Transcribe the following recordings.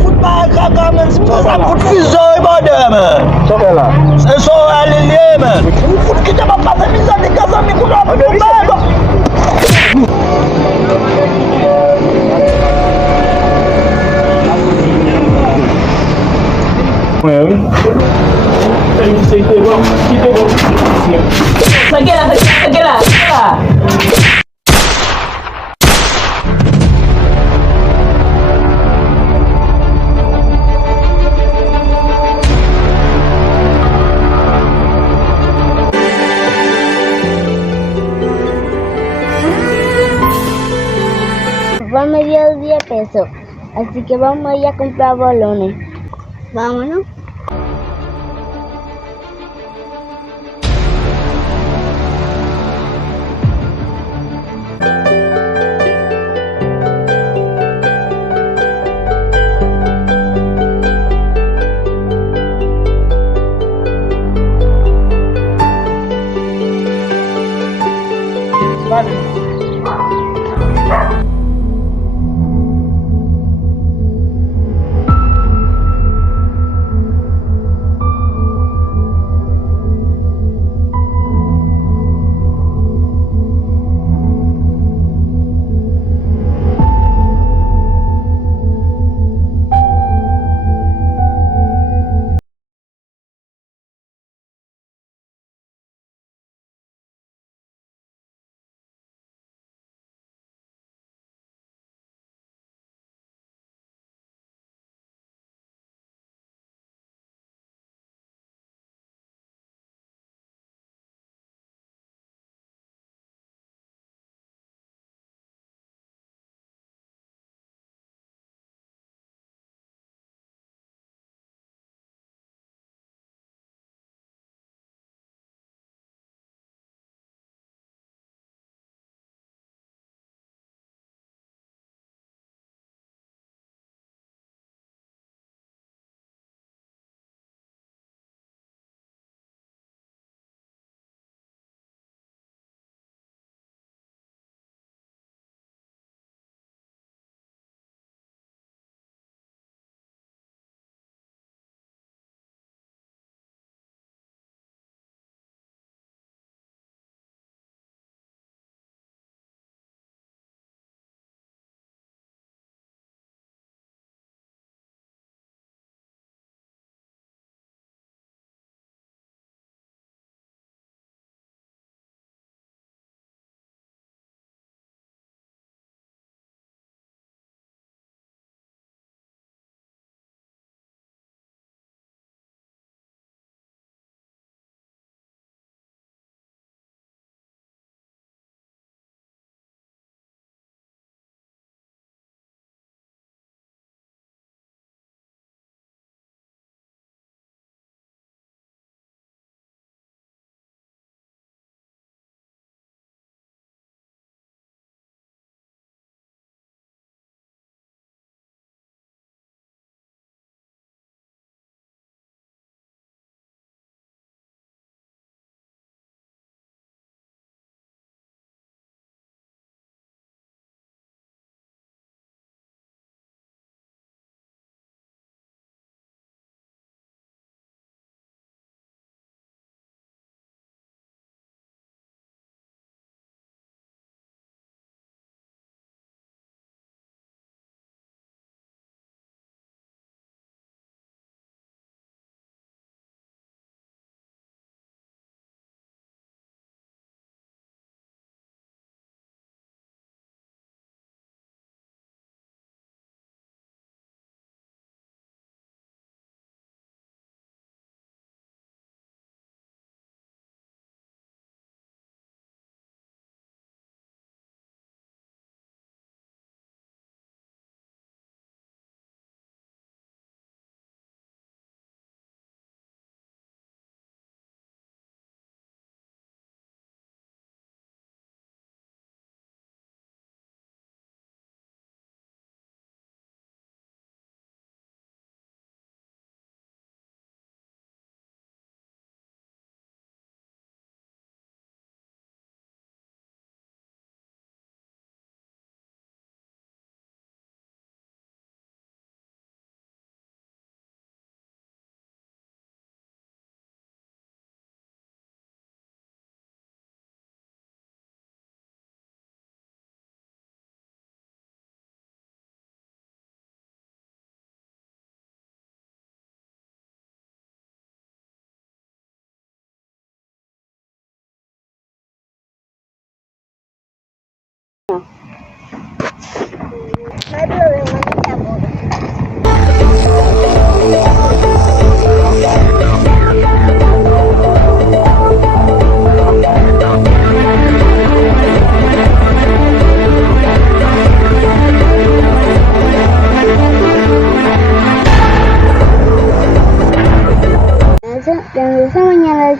Foot pas caca, man. C'est pas ça, foot fuseau, madame. C'est ça, allez, man. Foot qui t'a pas passé mis à des casas, mais qu'on a pas de mal. Segera. Juan me dio 10 pesos, así que vamos a ir a comprar bolones. Vámonos.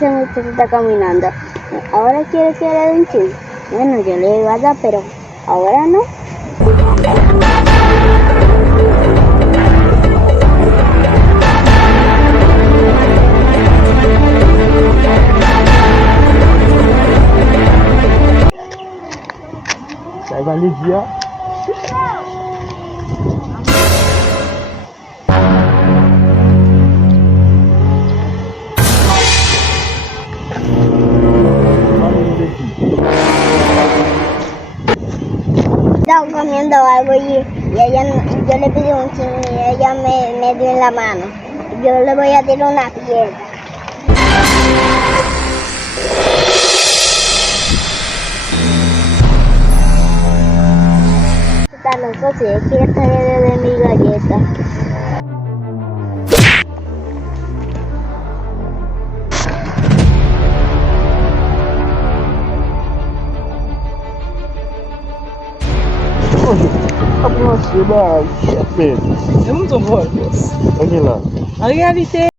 ese muchacho está caminando. Ahora quiere que le dé un chin. Bueno, yo le iba a dar, pero ahora no. Ça va les dire. Estaba comiendo algo y ella, yo le pedí un chin y ella me dio en la mano. Yo le voy a tirar una piedra. Está loco, si es que está de mi galleta. Après, c'est là, chapelle. C'est mon ton vol. Ok là. En réalité,